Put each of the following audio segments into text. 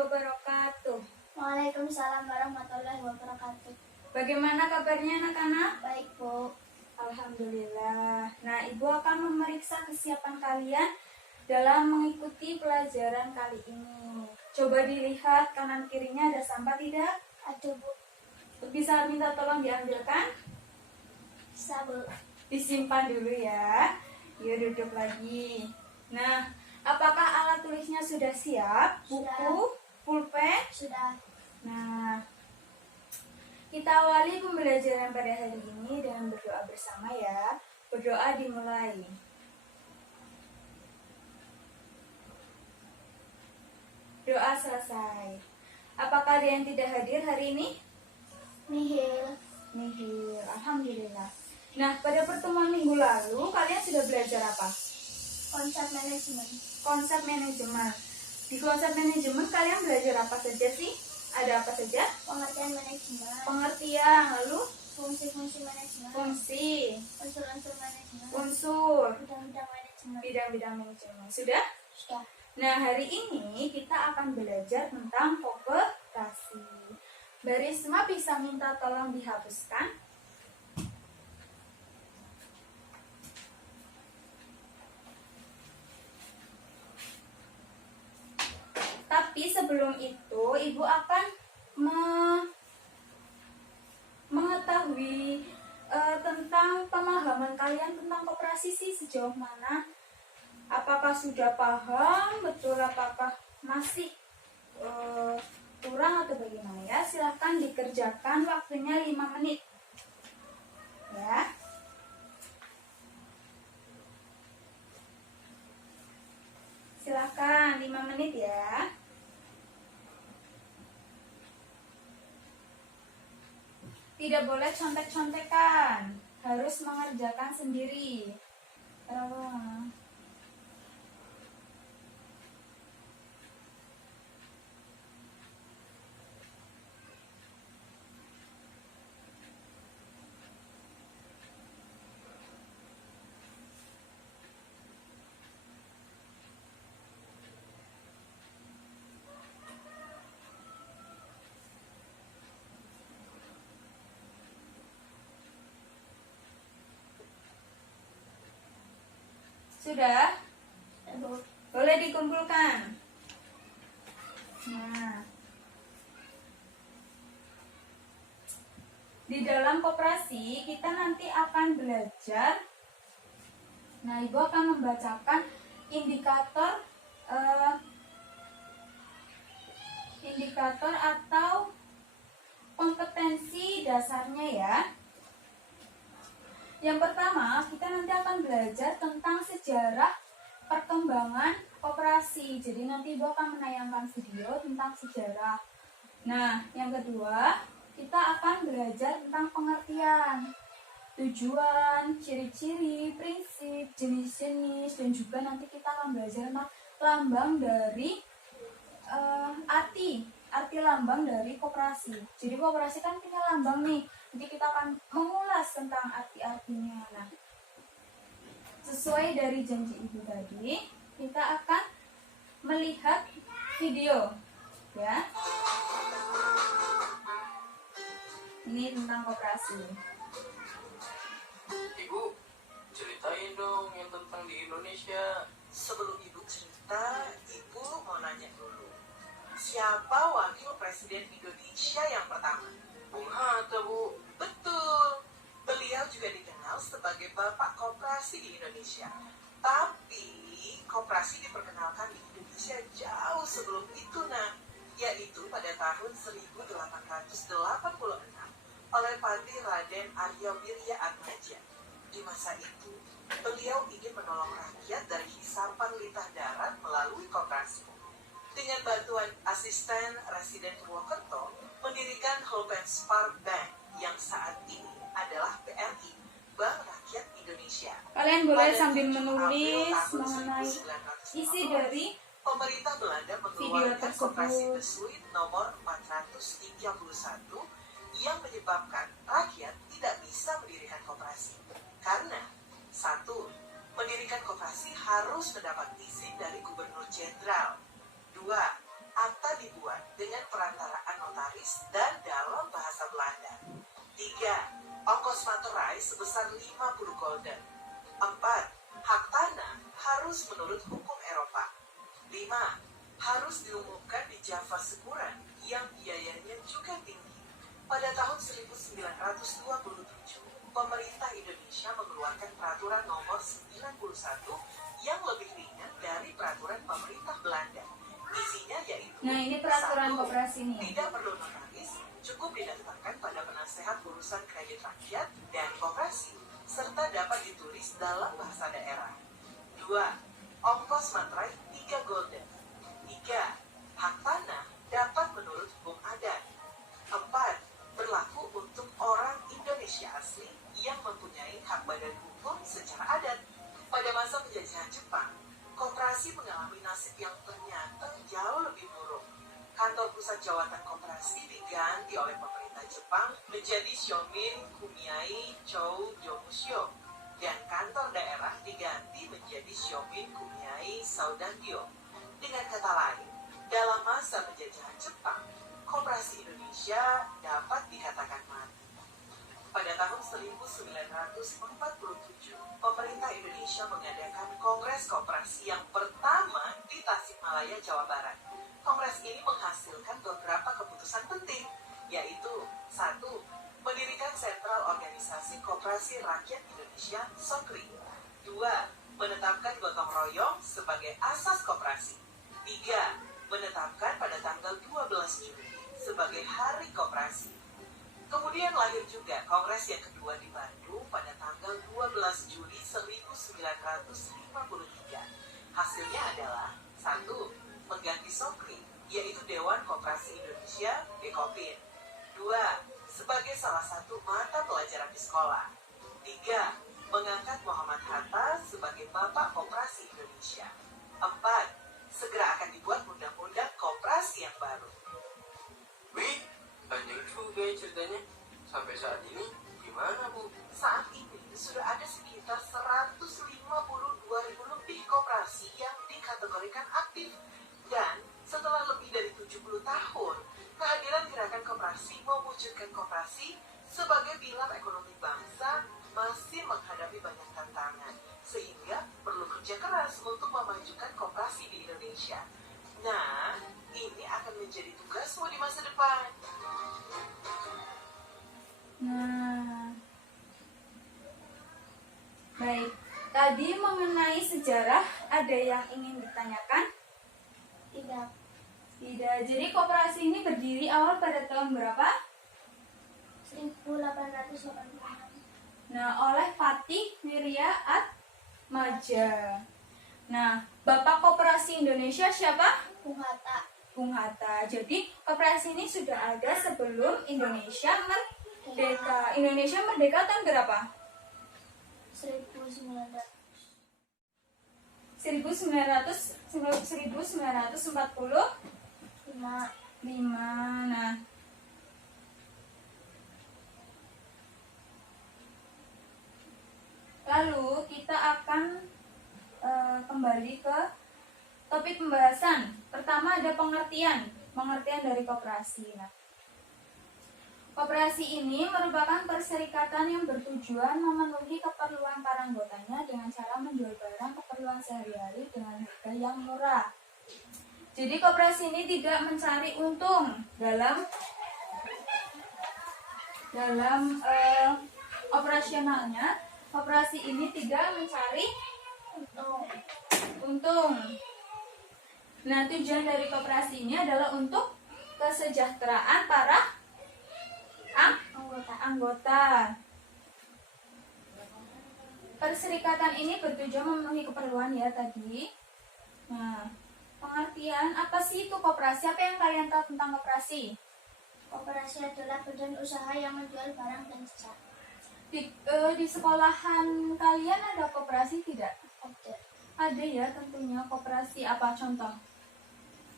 wabarakatuh. Waalaikumsalam warahmatullahi wabarakatuh. Bagaimana kabarnya anak-anak? Baik, Bu. Alhamdulillah. Nah, Ibu akan memeriksa kesiapan kalian dalam mengikuti pelajaran kali ini. Coba dilihat kanan kirinya ada sampah tidak? Ada, Bu. Bisa minta tolong diambilkan? Bisa, Bu. Disimpan dulu ya. Yuk duduk lagi. Nah, apakah alat tulisnya sudah siap? Sudah. Buku, pulpen? Sudah. Nah, kita awali pembelajaran pada hari ini dengan berdoa bersama ya. Berdoa dimulai. Doa selesai. Apakah ada yang tidak hadir hari ini? Nihil. Nihil. Alhamdulillah. Nah, pada pertemuan minggu lalu kalian sudah belajar apa? Konsep manajemen. Konsep manajemen. Di konsep manajemen kalian belajar apa saja sih? Ada apa saja? Pengertian manajemen. Pengertian, lalu Fungsi-fungsi manajemen. fungsi, Unsur-unsur manajemen. unsur, Bidang-bidang manajemen. bidang-bidang manajemen. Sudah? Sudah. Nah, hari ini kita akan belajar tentang koperasi. Barisma bisa minta tolong dihapuskan? Tapi sebelum itu, Ibu akan mengetahui tentang pemahaman kalian tentang koperasi sih sejauh mana. Apakah sudah paham betul, apakah masih kurang atau bagaimana ya? Silahkan dikerjakan, waktunya 5 menit ya. Silahkan 5 menit ya. Tidak boleh contek-contekan, harus mengerjakan sendiri. Sudah? Bu. Boleh dikumpulkan. Nah, di dalam koperasi kita nanti akan belajar. Nah, Ibu akan membacakan indikator atau kompetensi dasarnya ya. Yang pertama, kita nanti akan belajar tentang sejarah perkembangan koperasi. Jadi nanti Ibu akan menayangkan video tentang sejarah. Nah, yang kedua, kita akan belajar tentang pengertian, tujuan, ciri-ciri, prinsip, jenis-jenis, dan juga nanti kita akan belajar tentang lambang dari arti lambang dari koperasi. Jadi koperasi kan punya lambang nih. Jadi kita akan mengulas tentang arti-artinya. Nah, sesuai dari janji Ibu tadi, kita akan melihat video ya. Ini tentang koperasi. Ibu, ceritain dong yang tentang di Indonesia. Sebelum Ibu cerita, Ibu mau nanya dulu. Siapa wakil presiden Indonesia yang pertama? Bung Hatta, Bu. Betul. Beliau juga dikenal sebagai Bapak Koperasi di Indonesia. Tapi, koperasi diperkenalkan di Indonesia jauh sebelum itu, yaitu pada tahun 1886 oleh Pati Raden Arya Wirya Atmaja. Di masa itu, beliau ingin menolong rakyat dari hisapan lintah darat melalui koperasi. Dengan bantuan asisten Residen Purwokerto, mendirikan Hope and Spark Bank yang saat ini adalah BRI, Bank Rakyat Indonesia. Kalian boleh Pada sambil 7 menulis April tahun mengenai 1980, isi dari pemerintah Belanda video mengeluarkan Koperasi tersebut. Besluit nomor 431 yang menyebabkan rakyat tidak bisa mendirikan koperasi. Karena 1. Mendirikan koperasi harus mendapat izin dari Gubernur Jenderal. 2. akta dibuat dengan perantaraan notaris dan dalam bahasa Belanda. 3. Ongkos materai sebesar 50 gulden. 4. Hak tanah harus menurut hukum Eropa. 5. Harus diumumkan di Java Sekuran yang biayanya juga tinggi. Pada tahun 1927, pemerintah Indonesia mengeluarkan peraturan nomor 91 yang lebih ringan dari peraturan pemerintah Belanda. Isinya yaitu, Nah, ini peraturan 1. koperasi nih. Tidak perlu notaris, cukup didaftarkan pada penasehat urusan kredit rakyat dan koperasi, serta dapat ditulis dalam bahasa daerah. 2. Ongkos materai 3 gulden. 3. Hak tanah dapat menurut hukum adat. 4. Berlaku untuk orang Indonesia asli yang mempunyai hak badan hukum secara adat. Pada masa penjajahan Jepang, koperasi mengalami nasib yang ternyata jauh lebih buruk. Kantor pusat jawatan koperasi diganti oleh pemerintah Jepang menjadi Shomin Kumiai Chou Jomusho, dan kantor daerah diganti menjadi Shomin Kumiai Saudangyo. Dengan kata lain, dalam masa penjajahan Jepang, koperasi Indonesia dapat dikatakan mati. Pada tahun 1947, pemerintah Indonesia mengadakan Kongres Koperasi yang pertama di Tasikmalaya, Jawa Barat. Kongres ini menghasilkan beberapa keputusan penting, yaitu 1. Mendirikan Sentral Organisasi Koperasi Rakyat Indonesia (SOKRI). 2. Menetapkan gotong royong sebagai asas koperasi. 3. Menetapkan pada tanggal 12 Juli sebagai Hari Koperasi. Kemudian lahir juga Kongres yang kedua di Bandung pada tanggal 12 Juli 1953. Hasilnya adalah 1. Mengganti SOKRI, yaitu Dewan Koperasi Indonesia (DKOPIN). 2. Sebagai salah satu mata pelajaran di sekolah. 3. Mengangkat Muhammad Hatta sebagai Bapak Koperasi Indonesia. 4. Segera akan dibuat undang-undang koperasi yang baru. Wih, panjang juga ya ceritanya. Sampai saat ini gimana, Bu? Saat ini sudah ada sekitar 152.000 lebih koperasi yang dikategorikan aktif. Dan setelah lebih dari 70 tahun, kehadiran gerakan koperasi mewujudkan koperasi sebagai pilar ekonomi bangsa masih menghadapi banyak tantangan, sehingga perlu kerja keras untuk memajukan koperasi di Indonesia. Nah, ini akan menjadi tugasmu di masa depan. Nah, baik. Tadi mengenai sejarah, ada yang ingin ditanyakan? Tidak. Tidak. Jadi koperasi ini berdiri awal pada tahun berapa? 1886. Nah, oleh Fatih Wirya Atmaja. Nah, Bapak Koperasi Indonesia siapa? Bung Hatta. Bung Hatta. Jadi koperasi ini sudah ada sebelum Indonesia merdeka. Indonesia merdeka tahun berapa? 1900. 1945. Nah, lalu kita akan kembali ke topik pembahasan. Pertama ada pengertian dari koperasi. Nah, koperasi ini merupakan perserikatan yang bertujuan memenuhi keperluan para anggotanya dengan cara menjual barang keperluan sehari-hari dengan harga yang murah. Jadi koperasi ini tidak mencari untung dalam operasionalnya. Koperasi ini tidak mencari untung. Nah, tujuan dari koperasi ini adalah untuk kesejahteraan para anggota. Perserikatan ini bertujuan memenuhi keperluan ya tadi. Nah, pengertian apa sih itu koperasi? Apa yang kalian tahu tentang koperasi? Koperasi adalah badan usaha yang menjual barang dan jasa. Di sekolahan kalian ada koperasi tidak? Ada. Ada ya tentunya. Koperasi apa contoh?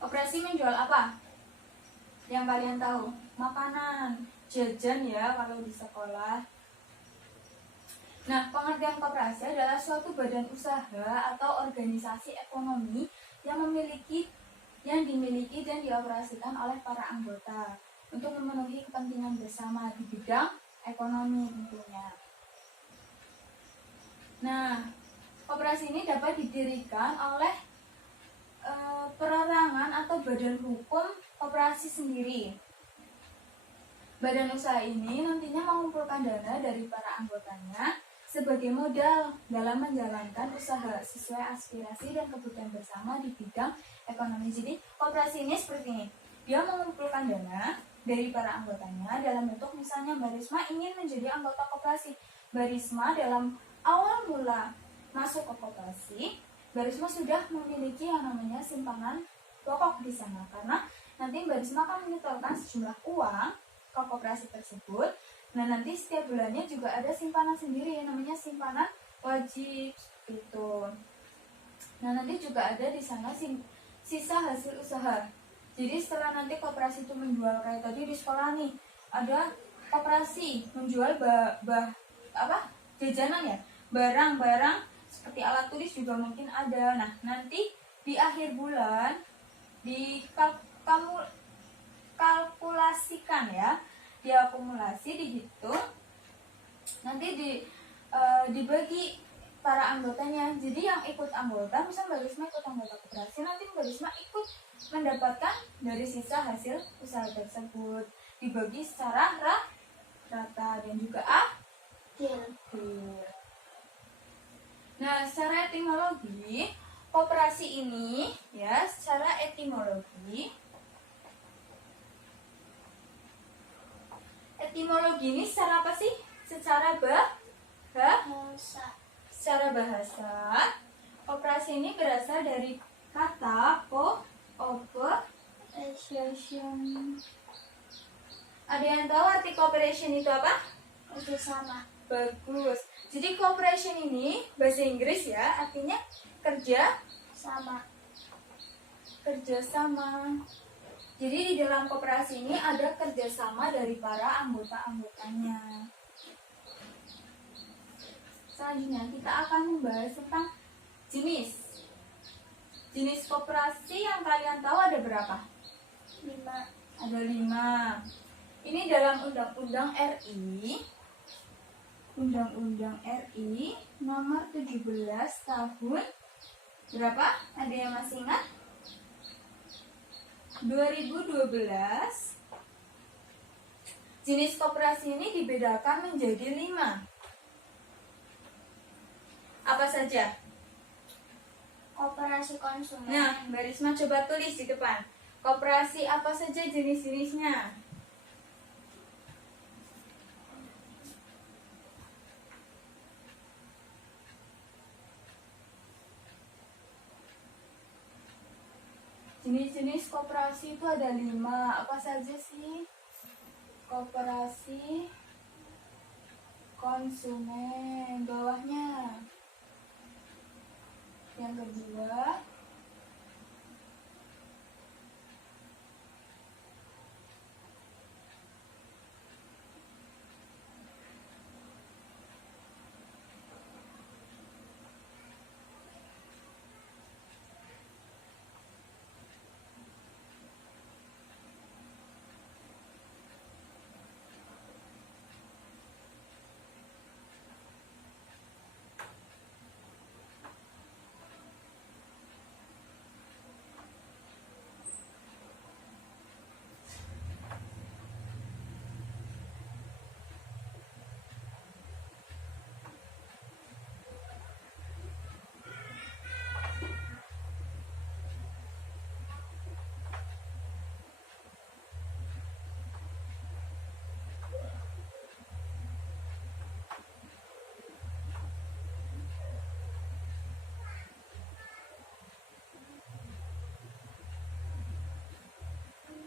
Koperasi menjual apa? Yang kalian tahu? Makanan, jajan ya kalau di sekolah. Nah, pengertian koperasi adalah suatu badan usaha atau organisasi ekonomi yang memiliki yang dimiliki dan dioperasikan oleh para anggota untuk memenuhi kepentingan bersama di bidang ekonomi tentunya. Nah, koperasi ini dapat didirikan oleh perorangan atau badan hukum koperasi sendiri. Badan usaha ini nantinya mengumpulkan dana dari para anggotanya sebagai modal dalam menjalankan usaha sesuai aspirasi dan kebutuhan bersama di bidang ekonomi. Jadi koperasi ini seperti ini, dia mengumpulkan dana dari para anggotanya dalam bentuk misalnya Mbak Risma ingin menjadi anggota koperasi. Mbak Risma dalam awal mula masuk ke koperasi, Mbak Risma sudah memiliki yang namanya simpanan pokok di sana, karena nanti Mbak Risma akan menyetorkan sejumlah uang ke koperasi tersebut. Nah, nanti setiap bulannya juga ada simpanan sendiri yang namanya simpanan wajib gitu. Nah, nanti juga ada di sana sisa hasil usaha. Jadi setelah nanti koperasi itu menjual, kayak tadi di sekolah nih, ada koperasi menjual jajanan ya, barang-barang seperti alat tulis juga mungkin ada. Nah, nanti di akhir bulan kamu kalkulasikan ya, diakumulasi, dihitung, nanti dibagi para anggotanya. Jadi yang ikut anggota, misal Mbak Risma ikut anggota koperasi, nanti Mbak Risma ikut mendapatkan dari sisa hasil usaha tersebut, dibagi secara rata dan juga adil. Nah, secara etimologi koperasi ini ya, secara etimologi ini secara apa sih? Secara bahasa. Secara bahasa, koperasi ini berasal dari kata cooperation. Ada yang tahu arti cooperation itu apa? Kerjasama. Bagus. Jadi cooperation ini bahasa Inggris ya, artinya kerjasama. Jadi di dalam koperasi ini ada kerjasama dari para anggota-anggotanya. Selanjutnya kita akan membahas tentang jenis koperasi yang kalian tahu ada berapa? 5. Ada 5. Ini dalam Undang-Undang RI nomor 17 tahun berapa? Ada yang masih ingat? 2012. Jenis koperasi ini dibedakan menjadi 5. Apa saja? Koperasi konsumen. Nah, Mbak Risma coba tulis di depan. Koperasi apa saja jenis-jenisnya? Jenis-jenis koperasi itu ada 5. Apa saja sih? Koperasi konsumen, bawahnya. Yang kedua,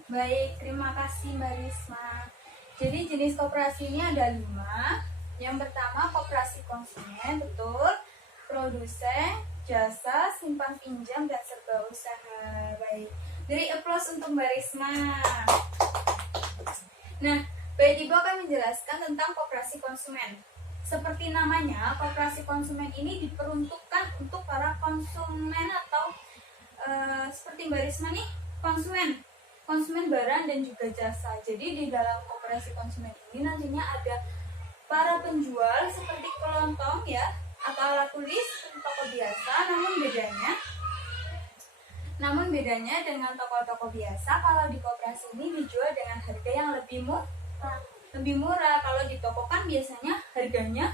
baik, terima kasih Mbak Risma. Jadi jenis koperasi ini ada 5. Yang pertama koperasi konsumen, betul. Produsen, jasa, simpan pinjam, dan serba usaha. Baik, dari applause untuk Mbak Risma. Nah, baik, Ibu akan menjelaskan tentang koperasi konsumen. Seperti namanya, koperasi konsumen ini diperuntukkan untuk para konsumen atau seperti Mbak Risma nih, konsumen barang dan juga jasa. Jadi di dalam koperasi konsumen ini nantinya ada para penjual seperti kelontong ya atau alat tulis toko biasa, namun bedanya dengan toko-toko biasa, kalau di koperasi ini dijual dengan harga yang lebih murah. Kalau di toko kan biasanya harganya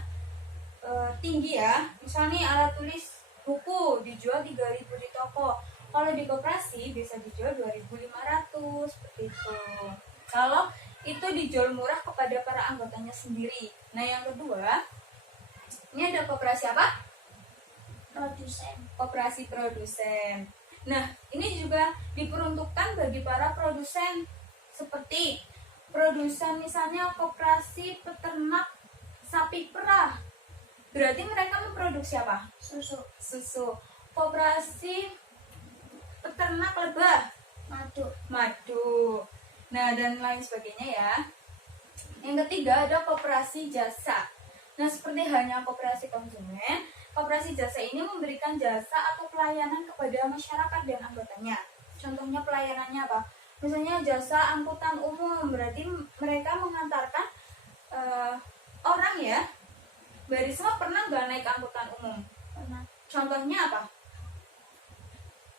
tinggi ya. Misalnya alat tulis buku dijual 3.000 di toko. Kalau di koperasi bisa dijual 2.500 seperti itu. Kalau itu dijual murah kepada para anggotanya sendiri. Nah, yang kedua, ini ada koperasi apa? Koperasi produsen. Nah, ini juga diperuntukkan bagi para produsen seperti produsen misalnya koperasi peternak sapi perah. Berarti mereka memproduksi apa? Susu. Koperasi peternak lebah, madu. Nah, dan lain sebagainya ya. Yang ketiga ada koperasi jasa. Nah, seperti halnya koperasi konsumen, koperasi jasa ini memberikan jasa atau pelayanan kepada masyarakat dan anggotanya. Contohnya pelayanannya apa? Misalnya jasa angkutan umum, berarti mereka mengantarkan orang ya. Mbak Risma pernah nggak naik angkutan umum? Pernah. Contohnya apa?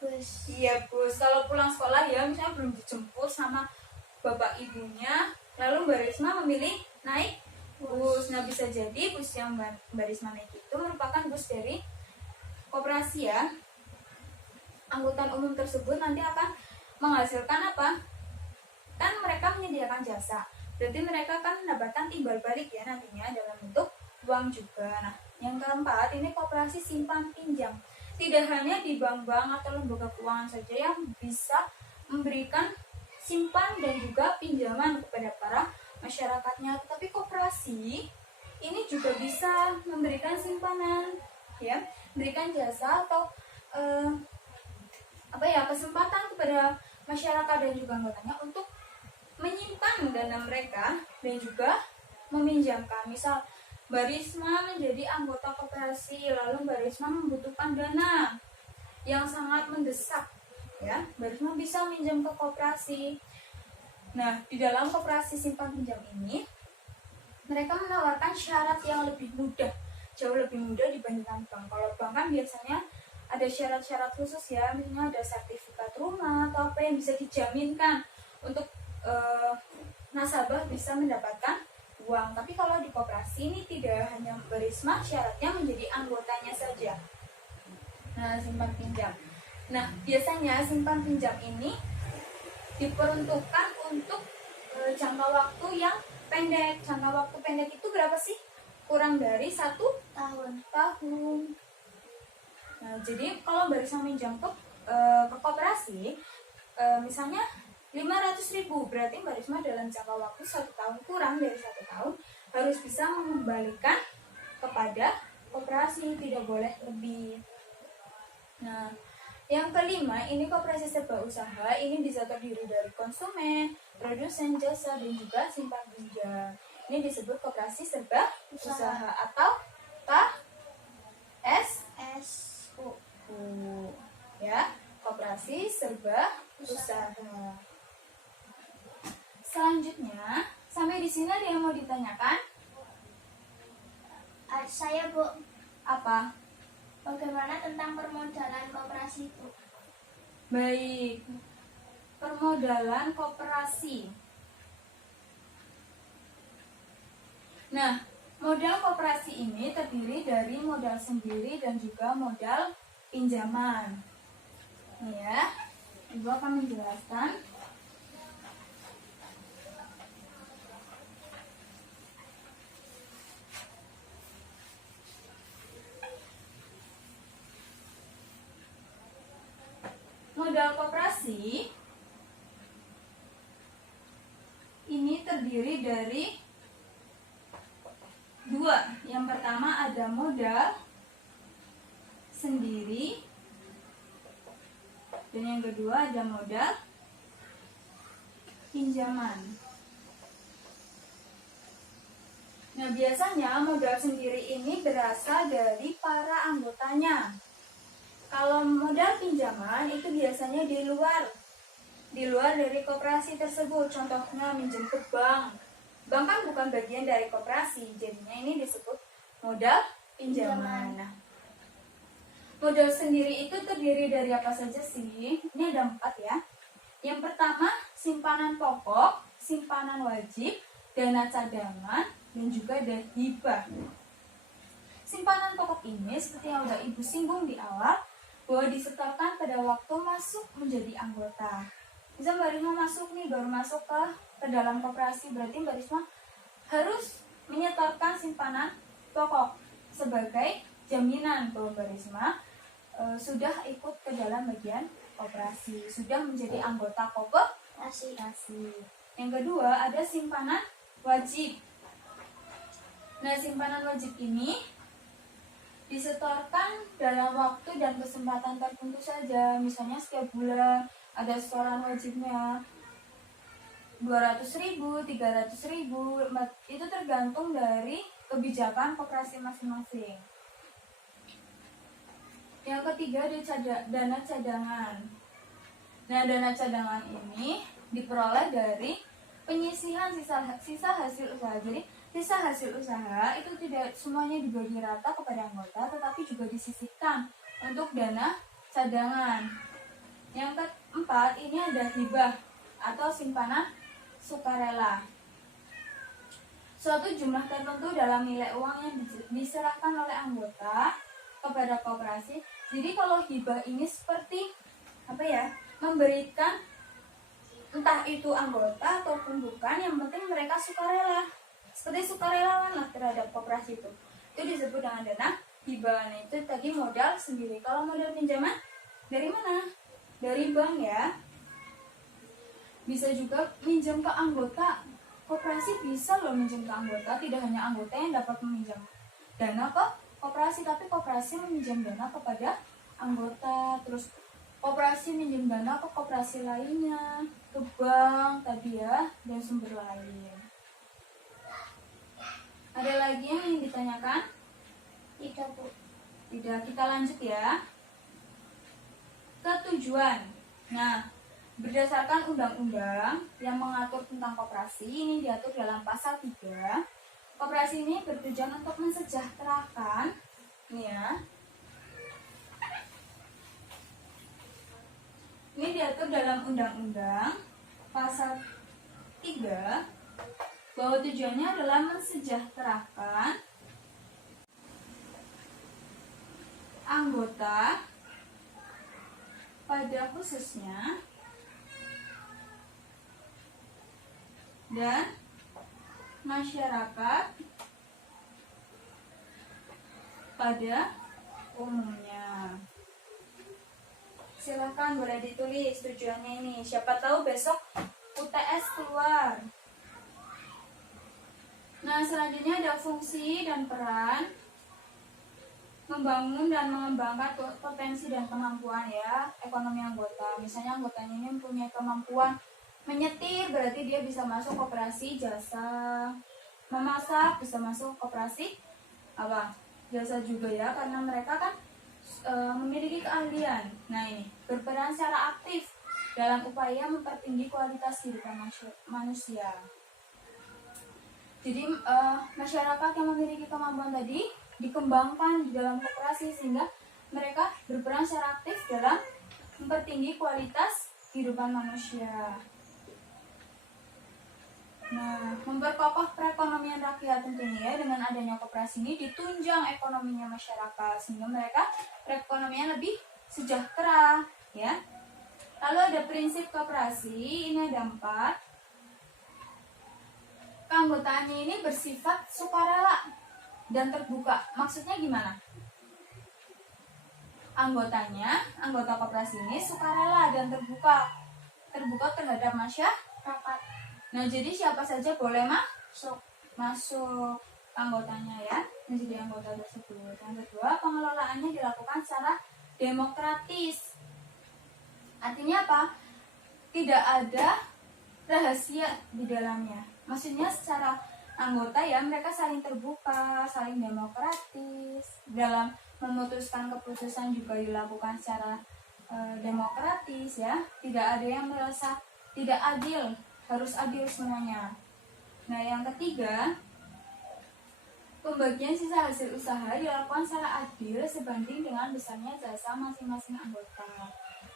Bus. Iya, bus. Kalau pulang sekolah ya, misalnya belum dijemput sama bapak ibunya, lalu Mbak Risma memilih naik bus. Nah, bisa jadi bus yang Mbak Risma naik itu merupakan bus dari koperasi ya. Angkutan umum tersebut nanti akan menghasilkan apa? Kan mereka menyediakan jasa. Berarti mereka akan mendapatkan timbal balik ya nantinya dalam bentuk uang juga. Nah, yang keempat ini koperasi simpan pinjam. Tidak hanya di bank-bank atau lembaga keuangan saja yang bisa memberikan simpan dan juga pinjaman kepada para masyarakatnya, tapi koperasi ini juga bisa memberikan simpanan ya, memberikan jasa atau kesempatan kepada masyarakat dan juga anggotanya untuk menyimpan dana mereka dan juga meminjamkan. Misal Mbak Risma menjadi anggota koperasi, lalu Mbak Risma membutuhkan dana yang sangat mendesak ya, Mbak Risma bisa minjam ke koperasi. Nah, di dalam koperasi simpan pinjam ini mereka menawarkan syarat yang lebih mudah, jauh lebih mudah dibandingkan bank. Kalau bank kan biasanya ada syarat-syarat khusus ya, misalnya ada sertifikat rumah atau apa yang bisa dijaminkan untuk nasabah bisa mendapatkan uang. Tapi kalau di koperasi ini tidak hanya Mbak Risma, syaratnya menjadi anggotanya saja. Nah, simpan pinjam. Nah, biasanya simpan pinjam ini diperuntukkan untuk jangka waktu yang pendek. Jangka waktu pendek itu berapa sih? Kurang dari 1 tahun. Nah, jadi kalau Mbak Risma minjam ke koperasi, misalnya 500.000, berarti Mbak Risma dalam jangka waktu 1 tahun, kurang dari 1 tahun, harus bisa mengembalikan kepada koperasi, tidak boleh lebih. Nah, yang kelima, ini koperasi serba usaha. Ini bisa terdiri dari konsumen, produsen, jasa, dan juga simpan pinjam. Ini disebut koperasi serba usaha atau KSU. Ya, koperasi serba usaha. Selanjutnya, sampai di sini ada yang mau ditanyakan? Saya, Bu. Apa? Bagaimana tentang permodalan koperasi itu? Baik, permodalan koperasi. Nah, modal koperasi ini terdiri dari modal sendiri dan juga modal pinjaman. Nih ya, Ibu akan menjelaskan. Modal koperasi ini terdiri dari 2. Yang pertama ada modal sendiri dan yang kedua ada modal pinjaman. Nah, biasanya modal sendiri ini berasal dari para anggotanya. Kalau modal pinjaman itu biasanya di luar di luar dari koperasi tersebut. Contohnya minjem ke bank. Bank kan bukan bagian dari koperasi, jadinya ini disebut modal pinjaman. Nah, modal sendiri itu terdiri dari apa saja sih? Ini ada 4 ya. Yang pertama, simpanan pokok, simpanan wajib, dana cadangan, dan juga ada hibah. Simpanan pokok ini seperti yang udah Ibu singgung di awal, bahwa disetorkan pada waktu masuk menjadi anggota. Bisa Mbak Risma masuk nih, baru masuk ke dalam koperasi, berarti Mbak Risma harus menyetorkan simpanan pokok sebagai jaminan bahwa Mbak Risma sudah ikut ke dalam bagian koperasi, sudah menjadi anggota koperasi. Yang kedua ada simpanan wajib. Nah, simpanan wajib ini disetorkan dalam waktu dan kesempatan tertentu saja. Misalnya setiap bulan ada setoran wajibnya 200.000, 300.000, itu tergantung dari kebijakan koperasi masing-masing. Yang ketiga ada dana cadangan. Nah, dana cadangan ini diperoleh dari penyisihan sisa hasil usaha. Jadi sisa hasil usaha itu tidak semuanya dibagi rata kepada anggota, tetapi juga disisihkan untuk dana cadangan. Yang keempat ini ada hibah atau simpanan sukarela. Suatu jumlah tertentu dalam nilai uang yang diserahkan oleh anggota kepada koperasi. Jadi kalau hibah ini seperti memberikan entah itu anggota ataupun bukan, yang penting mereka sukarela. Seperti sukarelawan lah terhadap koperasi itu. Itu disebut dengan dana hibah. Nah, itu tadi modal sendiri. Kalau modal pinjaman dari mana? Dari bank ya. Bisa juga minjam ke anggota. Koperasi bisa loh minjam ke anggota. Tidak hanya anggota yang dapat meminjam dana ke koperasi, tapi koperasi meminjam dana kepada anggota. Terus koperasi minjam dana ke koperasi lainnya, ke bank tadi ya, dan sumber lain. Ada lagi yang ingin ditanyakan? Tidak, Bu. Tidak, kita lanjut ya. Ketujuan. Nah, berdasarkan undang-undang yang mengatur tentang koperasi, ini diatur dalam pasal 3. Koperasi ini bertujuan untuk mensejahterakan, ini ya. Ini diatur dalam undang-undang pasal 3, bahwa tujuannya adalah mensejahterakan anggota pada khususnya dan masyarakat pada umumnya. Silahkan boleh ditulis tujuannya ini. Siapa tahu besok UTS keluar. Nah, selanjutnya ada fungsi dan peran membangun dan mengembangkan potensi dan kemampuan ya ekonomi anggota. Misalnya anggotanya ini mempunyai kemampuan menyetir, berarti dia bisa masuk koperasi jasa. Memasak bisa masuk koperasi jasa juga ya, karena mereka kan memiliki keahlian. Nah, ini berperan secara aktif dalam upaya mempertinggi kualitas kehidupan manusia. Jadi masyarakat yang memiliki kemampuan tadi dikembangkan di dalam koperasi sehingga mereka berperan secara aktif dalam mempertinggi kualitas kehidupan manusia. Nah, memperkokoh perekonomian rakyat tentunya ya, dengan adanya koperasi ini ditunjang ekonominya masyarakat sehingga mereka perekonomian lebih sejahtera ya. Lalu ada prinsip koperasi, ini ada 4. Keanggotaannya ini bersifat sukarela dan terbuka. Maksudnya gimana? Anggota koperasi ini sukarela dan terbuka terhadap masyarakat. Nah, jadi siapa saja boleh masuk anggotanya ya, menjadi anggota tersebut. Yang kedua, pengelolaannya dilakukan secara demokratis. Artinya apa? Tidak ada rahasia di dalamnya. Maksudnya secara anggota ya, mereka saling terbuka, saling demokratis. Dalam memutuskan keputusan juga dilakukan secara demokratis ya, tidak ada yang merasa tidak adil, harus adil semuanya. Nah, yang ketiga, pembagian sisa hasil usaha dilakukan secara adil sebanding dengan besarnya jasa masing-masing anggota.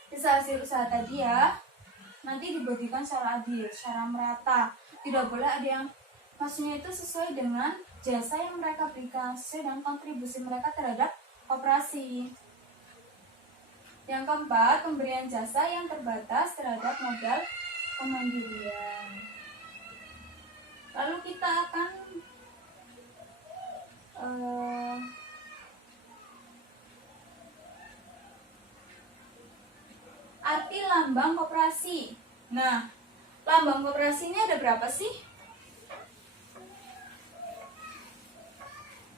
Sisa hasil usaha tadi ya, nanti dibagikan secara adil, secara merata. Tidak boleh ada yang maksudnya itu sesuai dengan jasa yang mereka berikan, sesuai dengan kontribusi mereka terhadap koperasi. Yang keempat, pemberian jasa yang terbatas terhadap modal kemandirian. Lalu kita akan arti lambang koperasi. Nah, lambang koperasi ini ada berapa sih?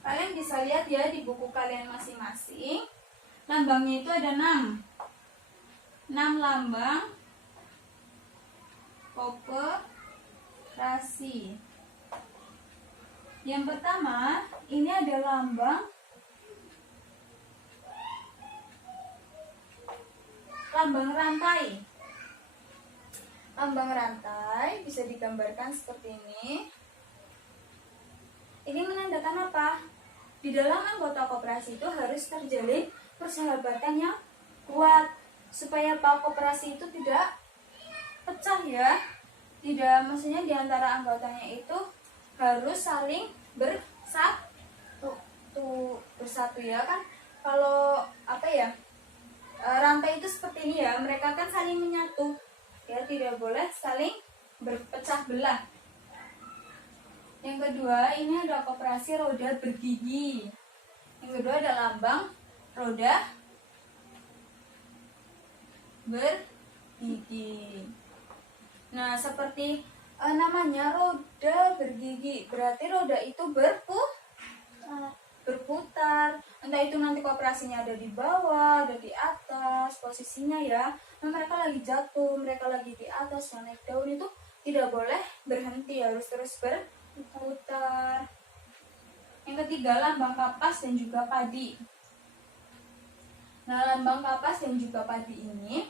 Kalian bisa lihat ya di buku kalian masing-masing. Lambangnya itu ada 6 lambang koperasi. Yang pertama, ini ada lambang rantai. Lambang rantai bisa digambarkan seperti ini. Ini menandakan apa? Di dalam anggota koperasi itu harus terjalin persahabatan yang kuat supaya koperasi itu tidak pecah ya. Tidak, maksudnya di antara anggotanya itu harus saling bersatu ya kan. Kalau rantai itu seperti ini ya, mereka kan saling menyatu ya, tidak boleh saling berpecah belah. Yang kedua, ini ada koperasi roda bergigi. Yang kedua ada lambang roda bergigi. Nah, seperti namanya roda bergigi, berarti roda itu berputar. Entah itu nanti koperasinya ada di bawah, ada di atas, posisinya ya. Nah, mereka lagi jatuh, mereka lagi di atas, naik daun, itu tidak boleh berhenti, harus terus berputar. Yang ketiga, lambang kapas dan juga padi. Nah, lambang kapas dan juga padi ini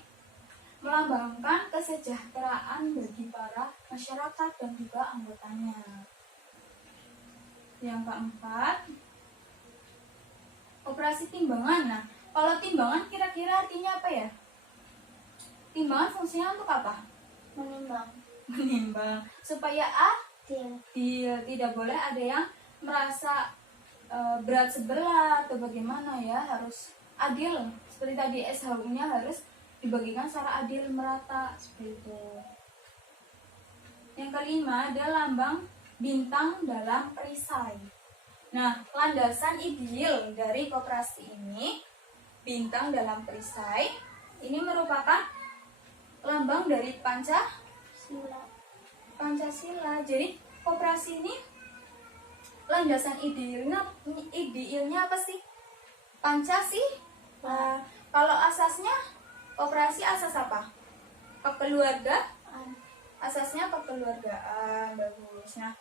melambangkan kesejahteraan bagi para masyarakat dan juga anggotanya. Yang keempat, koperasi timbangan. Nah, kalau timbangan kira-kira artinya apa ya? Timbangan fungsinya untuk apa? Menimbang. Supaya adil. Tidak boleh ada yang merasa berat sebelah atau bagaimana ya, harus adil. Seperti tadi SHU-nya harus dibagikan secara adil merata seperti itu. Yang kelima ada lambang bintang dalam perisai. Nah, landasan ideal dari koperasi ini, bintang dalam perisai, ini merupakan lambang dari Pancasila. Jadi koperasi ini landasan idealnya apa sih? Pancasila. Kalau asasnya koperasi asas apa? Kekeluargaan. Asasnya kekeluargaan. Bagus. Nah,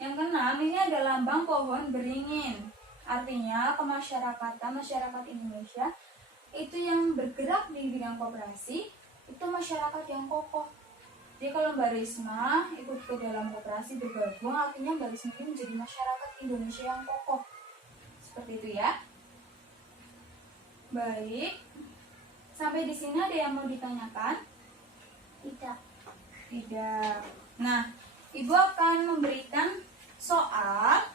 yang keenam ini ada lambang pohon beringin. Artinya masyarakat Indonesia itu yang bergerak di bidang koperasi itu masyarakat yang kokoh. Jadi kalau Mbak Risma ikut ke dalam koperasi bergabung, artinya Mbak Risma ini menjadi masyarakat Indonesia yang kokoh. Seperti itu ya. Baik. Sampai di sini ada yang mau ditanyakan? Tidak. Nah, Ibu akan memberikan soal.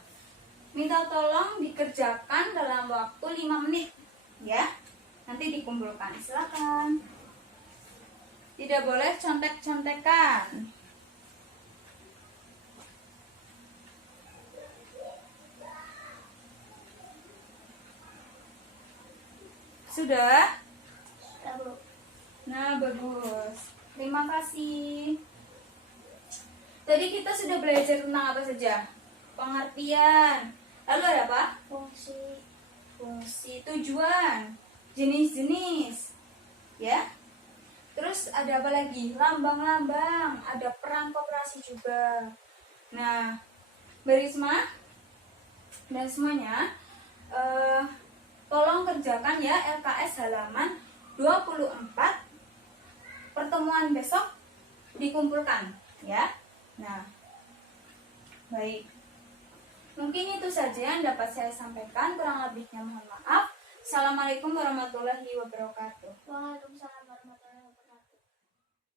Minta tolong dikerjakan dalam waktu 5 menit. Ya. Nanti dikumpulkan. Silakan. Tidak boleh contek-contekan. Sudah? Nah, bagus. Terima kasih. Tadi kita sudah belajar tentang apa saja? Pengertian. Lalu ada apa? Fungsi, tujuan, jenis-jenis. Ya. Terus ada apa lagi? Lambang-lambang, ada peran koperasi juga. Nah, Mbak Risma dan semuanya, tolong kerjakan ya LKS halaman 24 pertemuan besok dikumpulkan ya. Nah, baik. Mungkin itu saja yang dapat saya sampaikan, kurang lebihnya mohon maaf. Assalamualaikum warahmatullahi wabarakatuh. Waalaikumsalam warahmatullahi wabarakatuh.